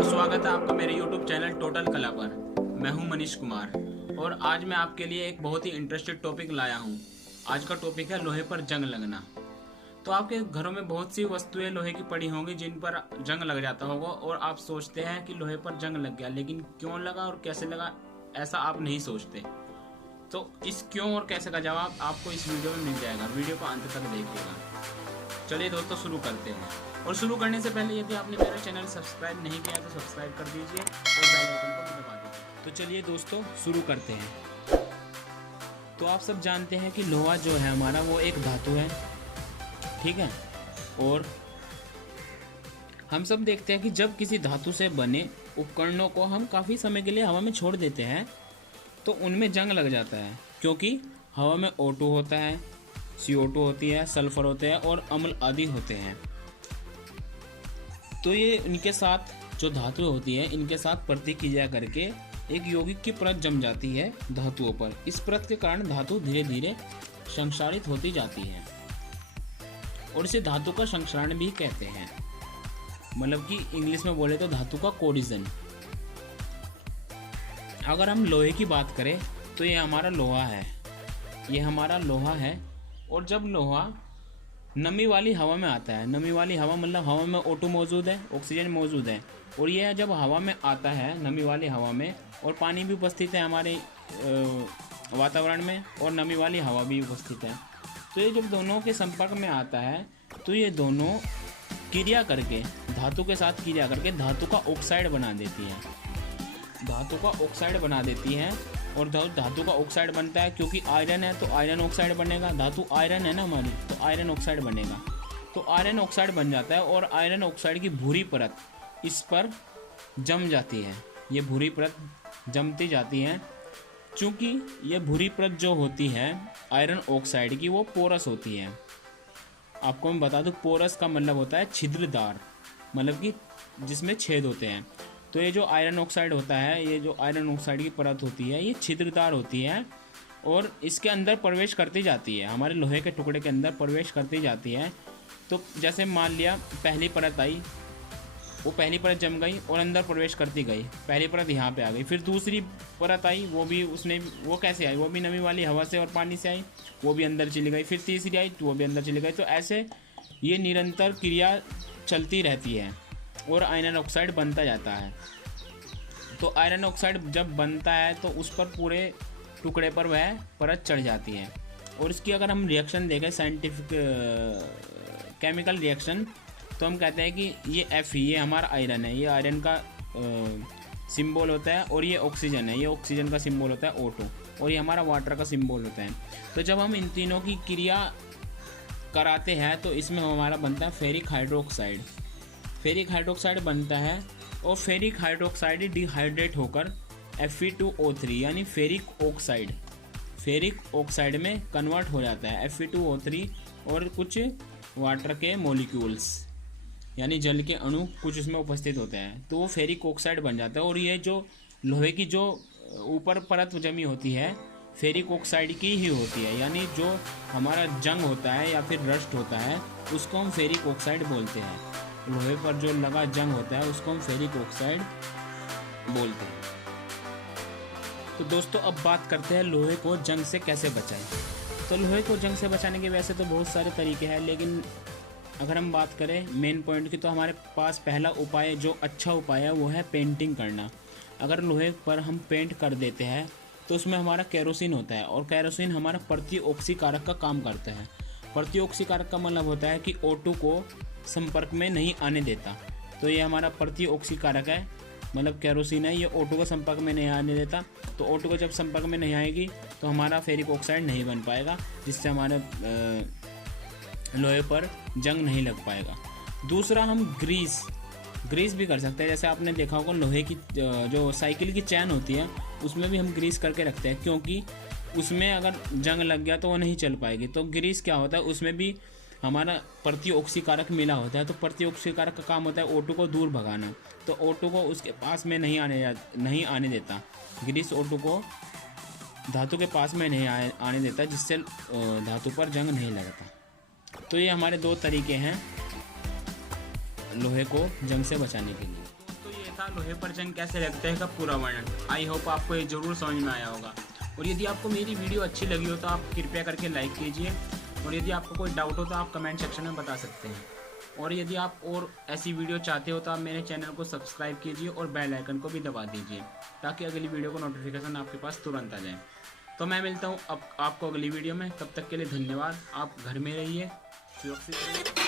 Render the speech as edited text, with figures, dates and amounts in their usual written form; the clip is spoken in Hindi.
स्वागत है आपका मेरे YouTube चैनल टोटल कला पर। मैं हूं मनीष कुमार और आज मैं आपके लिए एक बहुत ही इंटरेस्टेड टॉपिक लाया हूं। आज का टॉपिक है लोहे पर जंग लगना। तो आपके घरों में बहुत सी वस्तुएं लोहे की पड़ी होंगी जिन पर जंग लग जाता होगा और आप सोचते हैं कि लोहे पर जंग लग गया, लेकिन क्यों लगा और कैसे लगा ऐसा आप नहीं सोचते। तो इस क्यों और कैसे का जवाब आपको इस वीडियो में मिल जाएगा। वीडियो को अंत तक देखिएगा। चलिए दोस्तों शुरू करते हैं। और शुरू करने से पहले यदि आपने मेरा चैनल सब्सक्राइब नहीं किया तो सब्सक्राइब कर दीजिए और बेल आइकन को भी दबा दीजिए। तो चलिए दोस्तों शुरू करते हैं। तो आप सब जानते हैं कि लोहा जो है हमारा वो एक धातु है, ठीक है। और हम सब देखते हैं कि जब किसी धातु से बने उपकरणों को हम काफ़ी समय के लिए हवा में छोड़ देते हैं तो उनमें जंग लग जाता है, क्योंकि हवा में O2 होता है, CO2 होती है, सल्फर होते हैं और अम्ल आदि होते हैं। तो ये इनके साथ जो धातु होती है इनके साथ प्रतिक्रिया करके एक यौगिक की परत जम जाती है धातुओं पर। इस परत के कारण धातु धीरे धीरे संक्षारित होती जाती है और इसे धातु का संक्षारण भी कहते हैं। मतलब कि इंग्लिश में बोले तो धातु का कोरिजन। अगर हम लोहे की बात करें तो ये हमारा लोहा है, ये हमारा लोहा है। और जब लोहा नमी वाली हवा में आता है, नमी वाली हवा मतलब हवा में O2 मौजूद है, ऑक्सीजन मौजूद है, और यह जब हवा में आता है नमी वाली हवा में, और पानी भी उपस्थित है हमारे वातावरण में और नमी वाली हवा भी उपस्थित है, तो ये जब दोनों के संपर्क में आता है तो ये दोनों क्रिया करके धातु के साथ क्रिया करके धातु का ऑक्साइड बना देती है, धातु का ऑक्साइड बना देती है। और धातु का ऑक्साइड बनता है क्योंकि आयरन है तो आयरन ऑक्साइड बनेगा। धातु आयरन है ना हमारी, तो आयरन ऑक्साइड बनेगा। तो आयरन ऑक्साइड बन जाता है और आयरन ऑक्साइड की भूरी परत इस पर जम जाती है। ये भूरी परत जमती जाती है। चूँकि ये भूरी परत जो होती है आयरन ऑक्साइड की वो पोरस होती है। आपको मैं बता दूँ पोरस का मतलब होता है छिद्रदार, मतलब कि जिसमें छेद होते हैं। तो ये जो आयरन ऑक्साइड होता है, ये जो आयरन ऑक्साइड की परत होती है ये छिद्रदार होती है और इसके अंदर प्रवेश करती जाती है, हमारे लोहे के टुकड़े के अंदर प्रवेश करती जाती है। तो जैसे मान लिया पहली परत आई, वो पहली परत जम गई और अंदर प्रवेश करती गई, पहली परत यहाँ पे आ गई। फिर दूसरी परत आई, वो कैसे आई, वो भी नमी वाली हवा से और पानी से आई, वो भी अंदर चली गई। फिर तीसरी आई तो वो भी अंदर चली गई। तो ऐसे ये निरंतर क्रिया चलती रहती है और आयरन ऑक्साइड बनता जाता है। तो आयरन ऑक्साइड जब बनता है तो उस पर पूरे टुकड़े पर वह परत चढ़ जाती है। और इसकी अगर हम रिएक्शन देखें, साइंटिफिक केमिकल रिएक्शन, तो हम कहते हैं कि ये Fe ये हमारा आयरन है, ये आयरन का सिंबल होता है, और ये ऑक्सीजन है, ये ऑक्सीजन का सिंबल होता है O2, और ये हमारा वाटर का सिंबल होता है। तो जब हम इन तीनों की क्रिया कराते हैं तो इसमें हमारा बनता है फेरिक हाइड्रोक्साइड। फेरिक हाइड्रोक्साइड बनता है और फेरिक हाइड्रोक्साइड डिहाइड्रेट होकर Fe2O3 यानी फेरिक ऑक्साइड में कन्वर्ट हो जाता है। Fe2O3 और कुछ वाटर के मॉलिक्यूल्स यानी जल के अणु कुछ उसमें उपस्थित होते हैं, तो वो फेरिक ऑक्साइड बन जाता है। और ये जो लोहे की जो ऊपर परत जमी होती है फेरिक ऑक्साइड की ही होती है, यानी जो हमारा जंग होता है या फिर रस्ट होता है उसको हम फेरिक ऑक्साइड बोलते हैं। लोहे पर जो लगा जंग होता है उसको हम फेरिक ऑक्साइड बोलते हैं। तो दोस्तों अब बात करते हैं लोहे को जंग से कैसे बचाएं। तो लोहे को जंग से बचाने के वैसे तो बहुत सारे तरीके हैं, लेकिन अगर हम बात करें मेन पॉइंट की तो हमारे पास पहला उपाय जो अच्छा उपाय है वो है पेंटिंग करना। अगर लोहे पर हम पेंट कर देते हैं तो उसमें हमारा केरोसिन होता है और केरोसिन हमारा प्रतिऑक्सीकारक का काम करता है। प्रतिऑक्सीकारक का मतलब होता है कि O2 को संपर्क में नहीं आने देता। तो ये हमारा प्रतिऑक्सीकारक है, मतलब केरोसिन है, ये O2 को संपर्क में नहीं आने देता। तो O2 को जब संपर्क में नहीं आएगी तो हमारा फेरिक ऑक्साइड नहीं बन पाएगा, जिससे हमारे लोहे पर जंग नहीं लग पाएगा। दूसरा हम ग्रीस भी कर सकते हैं। जैसे आपने देखा होगा लोहे की जो साइकिल की चैन होती है उसमें भी हम ग्रीस करके रखते हैं, क्योंकि उसमें अगर जंग लग गया तो वो नहीं चल पाएगी। तो ग्रीस क्या होता है, उसमें भी हमारा प्रतिऑक्सीकारक मिला होता है। तो प्रतिऑक्सीकारक का काम होता है O2 को दूर भगाना, तो O2 को उसके पास में नहीं आने देता। ग्रीस O2 को धातु के पास में नहीं आने देता, जिससे धातु पर जंग नहीं लगता। तो ये हमारे दो तरीके हैं लोहे को जंग से बचाने के लिए। तो ये ये था लोहे पर जंग कैसे लगते हैं का पूरा वर्णन। आई होप आपको ये ज़रूर समझ में आया होगा। और यदि आपको मेरी वीडियो अच्छी लगी हो तो आप कृपया करके लाइक कीजिए, और यदि आपको कोई डाउट हो तो आप कमेंट सेक्शन में बता सकते हैं। और यदि आप और ऐसी वीडियो चाहते हो तो आप मेरे चैनल को सब्सक्राइब कीजिए और बेल आइकन को भी दबा दीजिए, ताकि अगली वीडियो को नोटिफिकेशन आपके पास तुरंत आ जाए। तो मैं मिलता हूँ अब आपको अगली वीडियो में। तब तक के लिए धन्यवाद। आप घर में रहिए, सुरक्षित रहिए।